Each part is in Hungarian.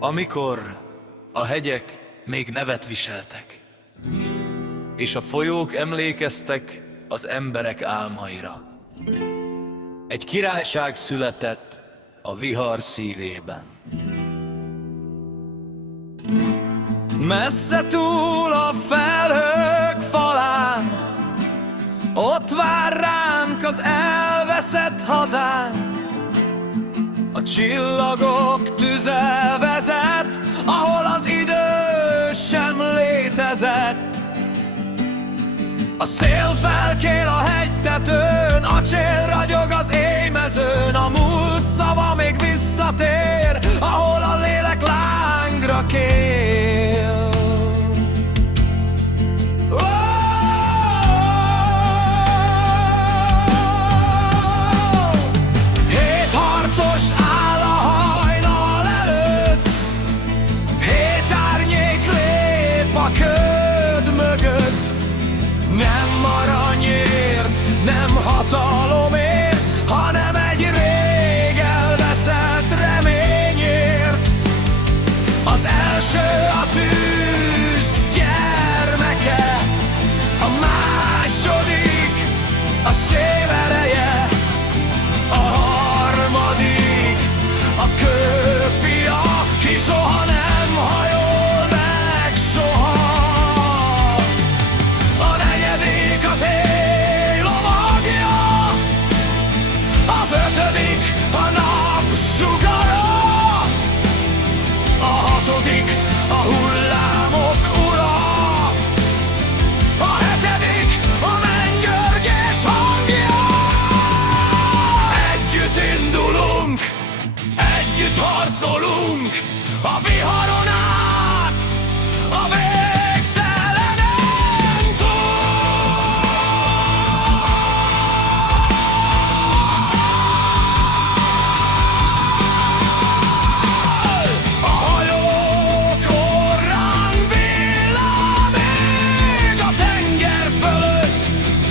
Amikor a hegyek még nevet viseltek, és a folyók emlékeztek az emberek álmaira. Egy királyság született a vihar szívében. Messze túl a felhők falán, ott vár ránk az elveszett hazánk. A csillagok tüze vezet, ahol az idő sem létezett. A szél felkél a hegytetőn, a csél ragyog az éjmezőn. A múlt szava még visszatér, ahol a lélek lángra kél. Hét harcos áll a hajnal előtt, hét árnyék lép a köd mögött. Nem aranyért, nem hatalomért, hanem egy rég elveszett reményért. Az első a tűz gyermeke, a második a szél ereje, a harmadik a kőfia, ki soha nem hajol meg soha. A negyedik az éj lovagja, az ötödik a napsugara, a hatodik a hullámok ura, a hetedik a mennyörgés hangja. Együtt indulunk, együtt harcolunk, a viharon át, a végtelenen túl. A hajók orrán villám ég, a tenger fölött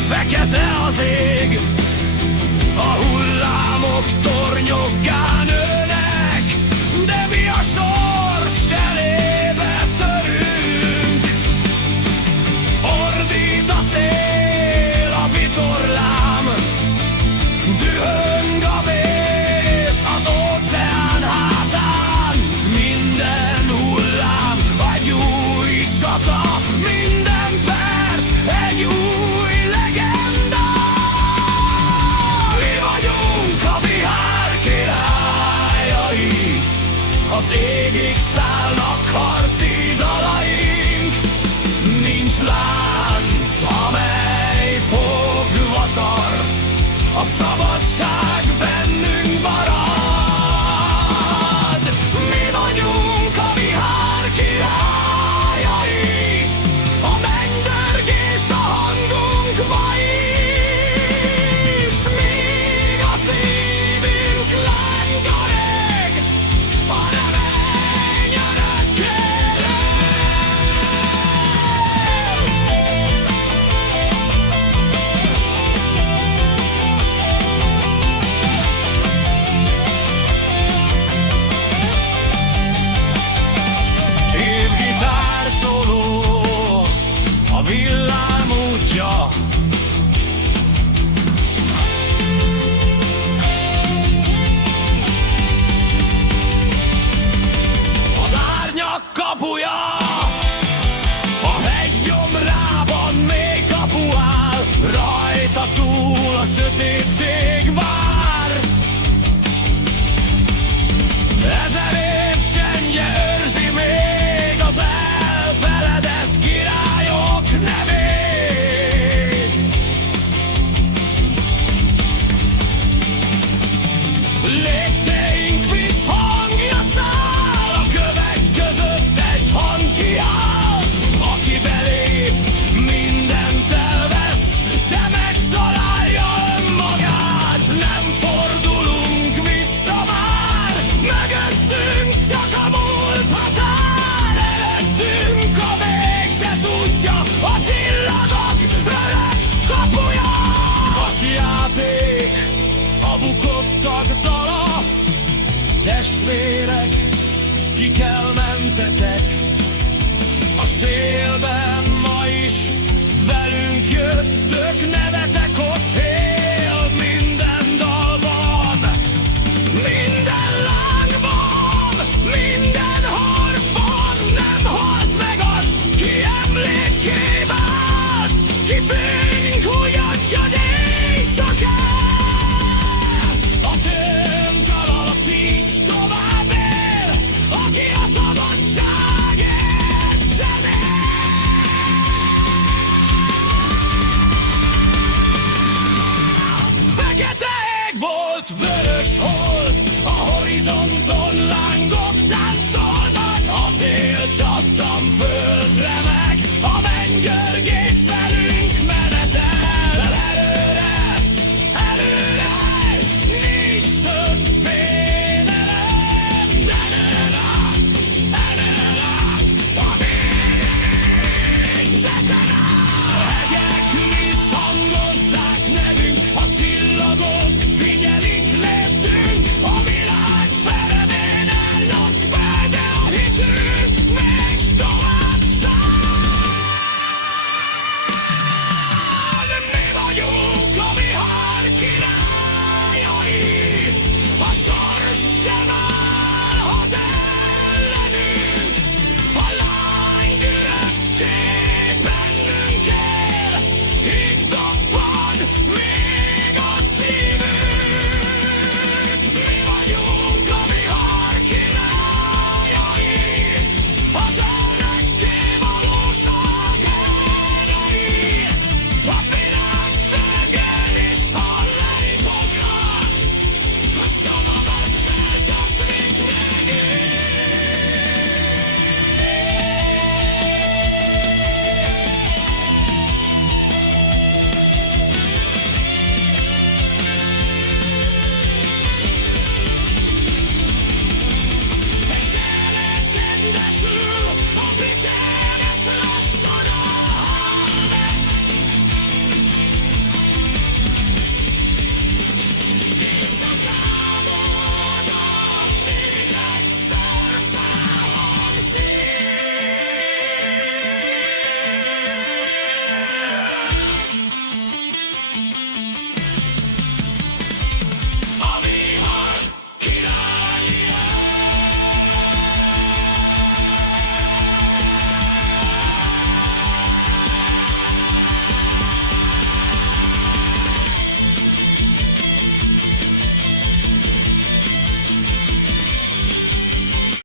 fekete az ég. A hullámok tornyokká nőnek, de mi a sors elébe törünk. Ordít a szél, a vitorlám, dühöng a vész az óceán hátán. Minden hullám egy új csata, minden perc egy új legenda. Mi vagyunk a vihar királyai, az égig szállnak harci dalaink. Nincs lánc, amely fogva tart, a szabadság bennünk marad. Mi vagyunk a vihar királyai, a mennydörgés a hangunkba is. Míg a szívünk lángyareg, a remény örökké hívgitár szóló, a villám útja. Az árnyak kapuja, a hegy gyomrában még kapu áll, rajta túl a sötétség vár. Ezer év csendje őrzi még az elfeledett királyok nevét. Lépteink visszhangja száll, a kövek között egy hang kiált. Aki belép, mindent elvesz, de megtalálja önmagát. szeretetet.